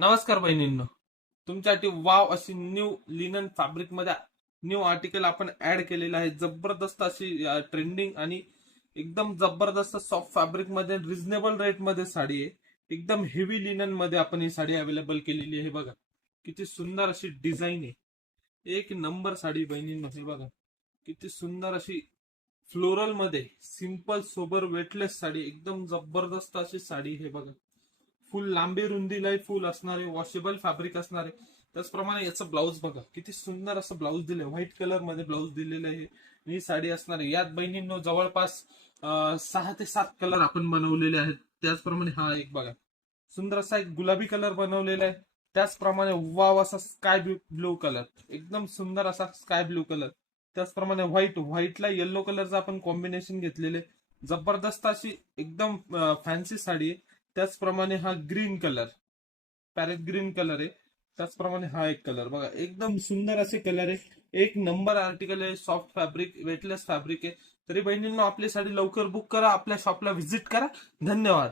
नमस्कार बहिणींनो, तुमच्यासाठी वाव अशी न्यू लिनन फॅब्रिक मध्ये न्यू आर्टिकल आपण ऍड केलेलं आहे. जबरदस्त अशी ट्रेंडिंग आणि एकदम जबरदस्त सॉफ्ट फॅब्रिक मध्ये रिझनेबल रेट मध्ये साडी आहे. एकदम हेवी लिनन मध्ये आपण ही साडी अवेलेबल केलेली आहे. बघा किती सुंदर अशी डिझाईन आहे. एक नंबर साडी बहिणींनो, हे बघा किती सुंदर अशी फ्लोरल मध्ये सिंपल सोबर वेटलेस साडी, एकदम जबरदस्त अशी साडी. हे बघा फुल लांबी रुंदीला फुल असणारे वॉशेबल फॅब्रिक असणारे. त्याचप्रमाणे याचं ब्लाऊज बघा किती सुंदर असं ब्लाऊज दिलंय. व्हाईट कलर मध्ये ब्लाऊज दिलेलं आहे. ही साडी असणार आहे. यात बहिणींनो जवळपास 6 ते 7 कलर आपण बनवलेले आहेत. त्याचप्रमाणे हा एक बघा सुंदर असा एक गुलाबी कलर बनवलेला आहे. त्याचप्रमाणे वाव असा स्काय ब्लू कलर, एकदम सुंदर असा स्काय ब्लू कलर. त्याचप्रमाणे व्हाईटला येलो कलरचं आपण कॉम्बिनेशन घेतलेले. जबरदस्त अशी एकदम फॅन्सी साडी आहे. त्याचप्रमाणे हा green colour, parrot green colour आहे. त्याचप्रमाणे हा एक कलर बघा, एकदम सुंदर असे कलर आहे. एक नंबर आर्टिकल आहे. सॉफ्ट फॅब्रिक, वेटलेस फॅब्रिक आहे. तरी बहिणींनो आपली साडी लवकर बुक करा, आपल्या शॉपला व्हिजिट करा. धन्यवाद.